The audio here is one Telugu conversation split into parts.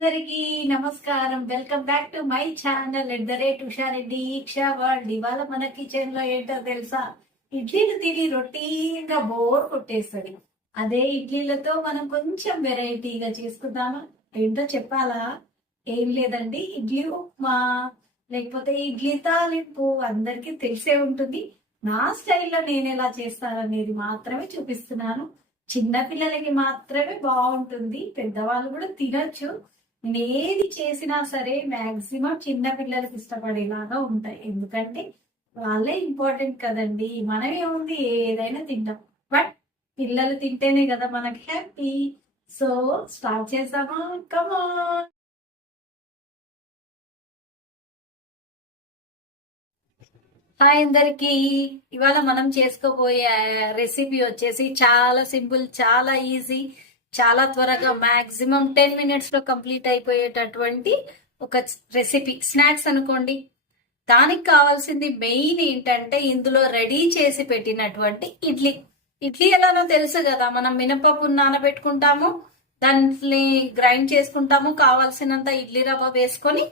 అందరికి నమస్కారం. Welcome back to my channel at the rate Usha Reddy ఈక్షా world ఇవాళ మన కిచెన్లో ఏంటో తెలుసా? ఇడ్లీలు తిని రొటీన్ బోర్ కొట్టేస్తుంది. అదే ఇడ్లీలతో మనం కొంచెం వెరైటీగా చేసుకుందామా? ఏంటో చెప్పాలా? ఏం లేదండి. ఇడ్లీ ఉప్మా లేకపోతే ఇడ్లీ తాలింపు అందరికీ తెలిసే ఉంటుంది. నా స్టైల్లో నేను ఎలా చేస్తాననేది మాత్రమే చూపిస్తున్నాను. చిన్న పిల్లలకి మాత్రమే బాగుంటుంది. పెద్దవాళ్ళు కూడా తినొచ్చు. నేను ఏది చేసినా సరే మాక్సిమం చిన్న పిల్లలకు ఇష్టపడేలాగా ఉంటాయి. ఎందుకంటే వాళ్ళే ఇంపార్టెంట్ కదండి. మనమే ఉంది ఏదైనా తింటాం. బట్ పిల్లలు తింటేనే కదా మనకి హ్యాపీ. సో స్టార్ట్ చేసామా కమా హాయ్ అందరికి. ఇవాళ మనం చేసుకోబోయే రెసిపీ వచ్చేసి చాలా సింపుల్ చాలా ఈజీ. చాలా త్వరగా మాక్సిమం టెన్ మినిట్స్లో కంప్లీట్ అయిపోయేటటువంటి ఒక రెసిపీ స్నాక్స్ అనుకోండి. దానికి కావాల్సింది మెయిన్ ఏంటంటే ఇందులో రెడీ చేసి పెట్టినటువంటి ఇడ్లీ. ఇడ్లీ ఎలానో తెలుసు కదా మనం మినపప్పు నానబెట్టుకుంటాము దాన్ని గ్రైండ్ చేసుకుంటాము కావాల్సినంత ఇడ్లీ రవ్వ వేసుకొని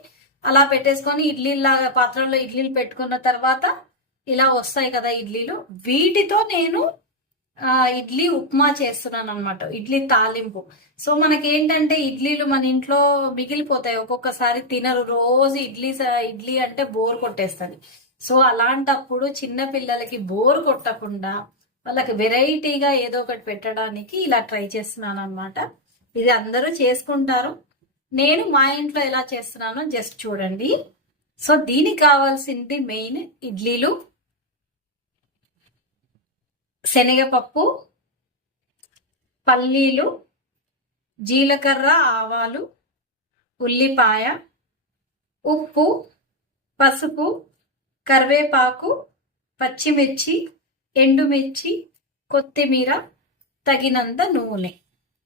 అలా పెట్టేసుకొని ఇడ్లీ లాగా పాత్రలో ఇడ్లీలు పెట్టుకున్న తర్వాత ఇలా వస్తాయి కదా ఇడ్లీలు. వీటితో నేను ఇడ్లీ ఉప్మా చేస్తున్నాను అనమాట ఇడ్లీ తాలింపు. సో మనకి ఏంటంటే ఇడ్లీలు మన ఇంట్లో మిగిలిపోతాయి. ఒక్కొక్కసారి తినరు. రోజు ఇడ్లీ స- ఇడ్లీ అంటే బోర్ కొట్టేస్తుంది. సో అలాంటప్పుడు చిన్న పిల్లలకి బోర్ కొట్టకుండా వాళ్ళకి వెరైటీగా ఏదో ఒకటి పెట్టడానికి ఇలా ట్రై చేస్తున్నాను అనమాట ఇది అందరూ చేసుకుంటారు. నేను మా ఇంట్లో ఎలా చేస్తున్నానో జస్ట్ చూడండి. సో దీనికి కావాల్సింది మెయిన్ ఇడ్లీలు. శనగపప్పు పల్లీలు జీలకర్ర ఆవాలు ఉల్లిపాయ ఉప్పు పసుపు కరివేపాకు పచ్చిమిర్చి ఎండుమిర్చి కొత్తిమీర తగినంత నూనె.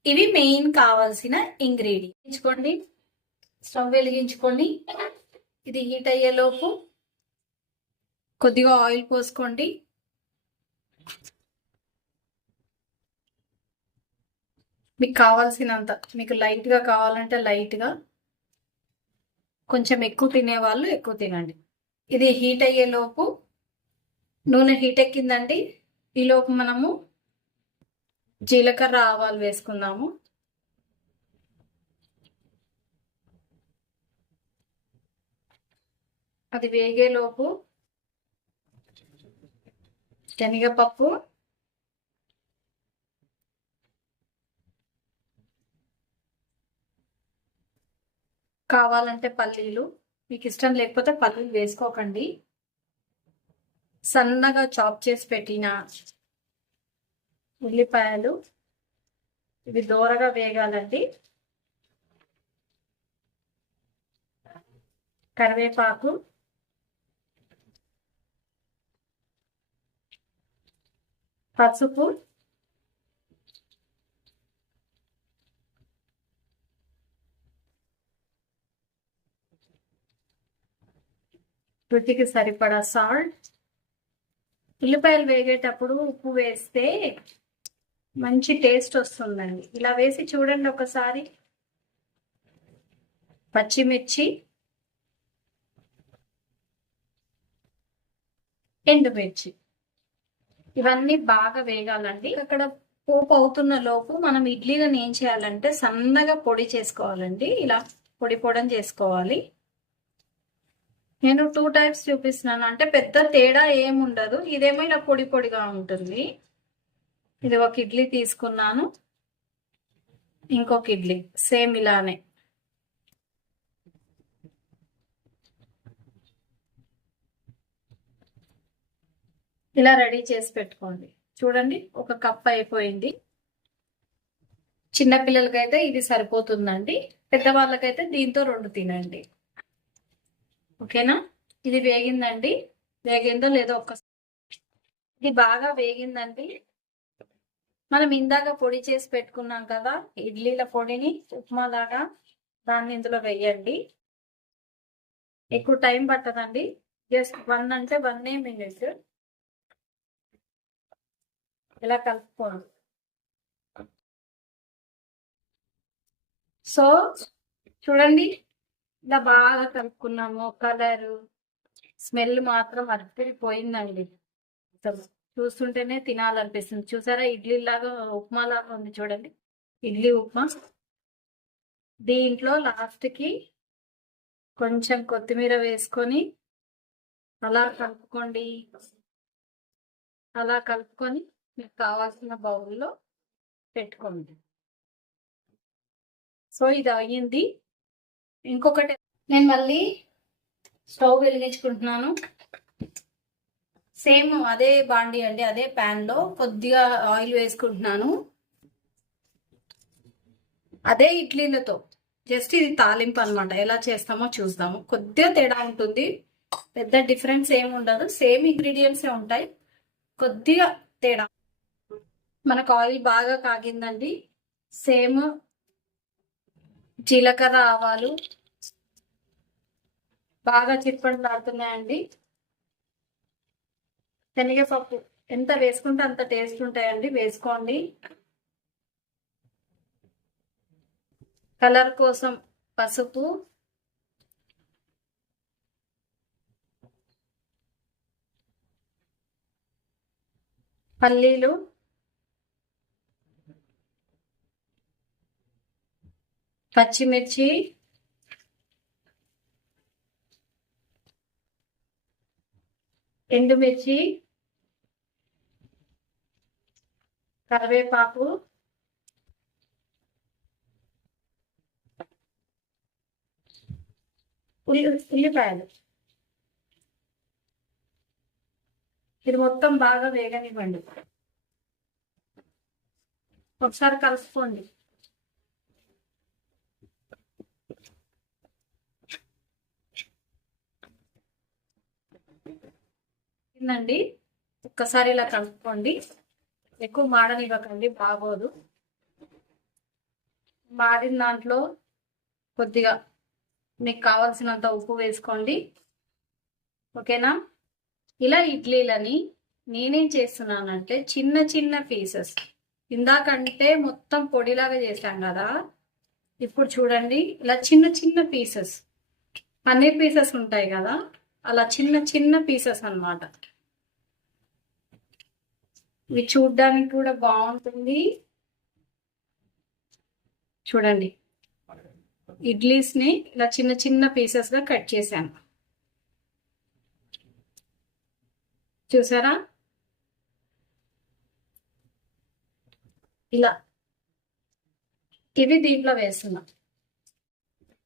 ఇవి మెయిన్ కావాల్సిన ఇంగ్రీడియంట్ ఎంచుకోండి స్టవ్ వెలిగించుకొని ఇది హీట్ అయ్యేలోపు కొద్దిగా ఆయిల్ పోసుకోండి. మీకు కావాల్సినంత మీకు లైట్గా కావాలంటే లైట్గా కొంచెం ఎక్కువ తినేవాళ్ళు ఎక్కువ తినండి. ఇది హీట్ అయ్యేలోపు నూనె హీట్ ఎక్కిందండి. ఈలోపు మనము జీలకర్ర ఆవాలు వేసుకుందాము. అది వేగేలోపు శనగపప్పు కావాలంటే పల్లీలు. మీకు ఇష్టం లేకపోతే పల్లీలు వేసుకోకండి. సన్నగా చాప్ చేసి పెట్టిన ఉల్లిపాయలు ఇవి దూరగా వేగాలండి. కరివేపాకు. పసుపు. రుచికి సరిపడా సాల్ట్. ఉల్లిపాయలు వేగేటప్పుడు ఉప్పు వేస్తే మంచి టేస్ట్ వస్తుందండి. ఇలా వేసి చూడండి ఒకసారి. పచ్చిమిర్చి ఎండుమిర్చి. ఇవన్నీ బాగా వేగాలండి. అక్కడ పోపు అవుతున్న లోపు మనం ఇడ్లీలను ఏం చేయాలంటే సన్నగా పొడి చేసుకోవాలండి. ఇలా పొడి పొడం చేసుకోవాలి. నేను టూ టైప్స్ చూపిస్తున్నాను. అంటే పెద్ద తేడా ఏముండదు ఇదేమో ఇలా పొడి పొడిగా ఉంటుంది. ఇది ఒక ఇడ్లీ తీసుకున్నాను. ఇంకొక ఇడ్లీ సేమ్ ఇలానే. ఇలా రెడీ చేసి పెట్టుకోండి. చూడండి ఒక కప్ అయిపోయింది. చిన్నపిల్లలకైతే ఇది సరిపోతుందండి. పెద్దవాళ్ళకైతే దీంతో రెండు తినండి. ఓకేనా? ఇది వేగిందండి. వేగిందో లేదో ఒక్క ఇది బాగా వేగిందండి. మనం ఇందాక పొడి చేసి పెట్టుకున్నాం కదా ఇడ్లీల పొడిని ఉప్మా లాగా దాన్ని ఇందులో వేయండి. ఎక్కువ టైం పట్టదండి. జస్ట్ వన్ అంటే వన్ ఏ మినిట్స్ ఇలా కలుపుకోండి సో చూడండి. ఇలా బాగా కలుపుకున్నాము. కలరు స్మెల్ మాత్రం అద్దరిపోయిందండి చూస్తుంటేనే తినాలనిపిస్తుంది. చూసారా ఇడ్లీ లాగా ఉప్మా లాగా ఉంది చూడండి. ఇడ్లీ ఉప్మా. దీంట్లో లాస్ట్కి కొంచెం కొత్తిమీర వేసుకొని అలా కలుపుకోండి. అలా కలుపుకొని మీకు కావాల్సిన బౌల్లో పెట్టుకోండి. సో ఇది అయ్యింది. ఇంకొకటి నేను మళ్ళీ స్టవ్ వెలిగించుకుంటున్నాను. సేమ్ అదే బాండి అండి అదే ప్యాన్లో కొద్దిగా ఆయిల్ వేసుకుంటున్నాను. అదే ఇడ్లీలతో జస్ట్ ఇది తాలింపు అన్నమాట. ఎలా చేస్తామో చూద్దాము. కొద్దిగా తేడా ఉంటుంది. పెద్ద డిఫరెన్స్ ఏమి ఉండదు. సేమ్ ఇంగ్రీడియంట్స్ ఉంటాయి. కొద్దిగా తేడా. మనకు ఆయిల్ బాగా కాగిందండి. సేమ్ జీలకర్ర ఆవాలు బాగా చిప్పండి శనగపప్పు ఎంత వేసుకుంటే అంత టేస్ట్ ఉంటాయండి. వేసుకోండి. కలర్ కోసం పసుపు. పల్లీలు. పచ్చిమిర్చి ఎండుమిర్చి కరివేపాకు ఉల్లి ఉల్లిపాయలు. ఇది మొత్తం బాగా వేగనివ్వండి. ఒకసారి కలుసుకోండి. ఇందండి ఒక్కసారి ఇలా కలుపుకోండి. ఎక్కువ మాడనివ్వకండి బాగోదు. మాడిన దాంట్లో కొద్దిగా మీకు కావాల్సినంత ఉప్పు వేసుకోండి. ఓకేనా? ఇలా ఇడ్లీలని నేనేం చేస్తున్నానంటే చిన్న చిన్న పీసెస్. ఇందాకంటే మొత్తం పొడిలాగా చేశాం కదా. ఇప్పుడు చూడండి ఇలా చిన్న చిన్న పీసెస్. పన్నీర్ పీసెస్ ఉంటాయి కదా. అలా చిన్న చిన్న పీసెస్ అన్నమాట. ఇవి చూడ్డానికి కూడా బాగుంటుంది. చూడండి. ఇడ్లీస్ని ఇలా చిన్న చిన్న పీసెస్గా కట్ చేశాను. చూసారా? ఇలా. ఇవి దీంట్లో వేస్తున్నా.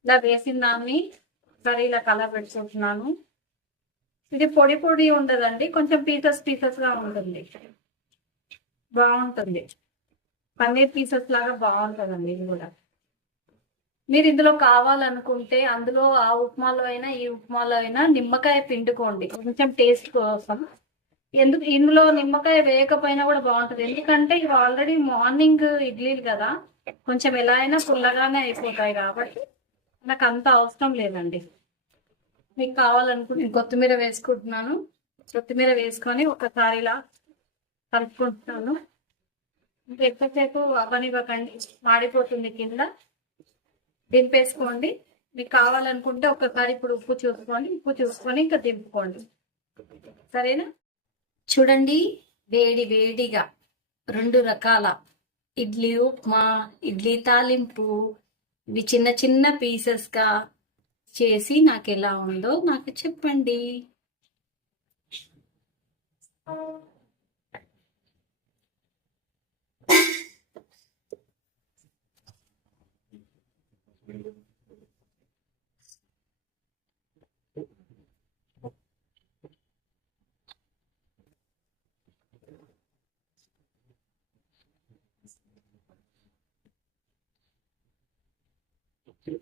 ఇలా వేసిన దాన్ని సరే ఇలా కలర్ పెట్టుకుంటున్నాను. ఇది పొడి పొడి ఉండదండి. కొంచెం పీసెస్ పీసెస్గా ఉంటుంది. బాగుంటుంది. పన్నీర్ పీసెస్ లాగా బాగుంటుందండి ఇది కూడా. మీరు ఇందులో కావాలనుకుంటే అందులో ఆ ఉప్మాలో అయినా ఈ ఉప్మాలో అయినా నిమ్మకాయ పిండుకోండి. కొంచెం టేస్ట్ కోసం. ఎందుకు ఇందులో నిమ్మకాయ వేయకపోయినా కూడా బాగుంటుంది. ఎందుకంటే ఇవి ఆల్రెడీ మార్నింగ్ ఇడ్లీలు కదా. కొంచెం ఎలా అయినా పుల్లగానే అయిపోతాయి కాబట్టి నాకు అంత అవసరం లేదండి. మీకు కావాలనుకుంటే కొత్తిమీర వేసుకుంటున్నాను. కొత్తిమీర వేసుకొని ఒకసారి ఇలా కలుపుకుంటున్నాను ఇంకా ఎక్కువసేపు అవనివ్వకండి మాడిపోతుంది కింద. దింపేసుకోండి. మీకు కావాలనుకుంటే ఒక్కసారి ఇప్పుడు ఉప్పు చూసుకోండి. ఉప్పు చూసుకొని ఇంకా దింపుకోండి. సరేనా? చూడండి వేడి వేడిగా రెండు రకాల ఇడ్లీ ఉప్మా ఇడ్లీ తాలింపు. ఇవి చిన్న చిన్న పీసెస్గా చేసి నాకు ఎలా ఉందో నాకు చెప్పండి. Yes.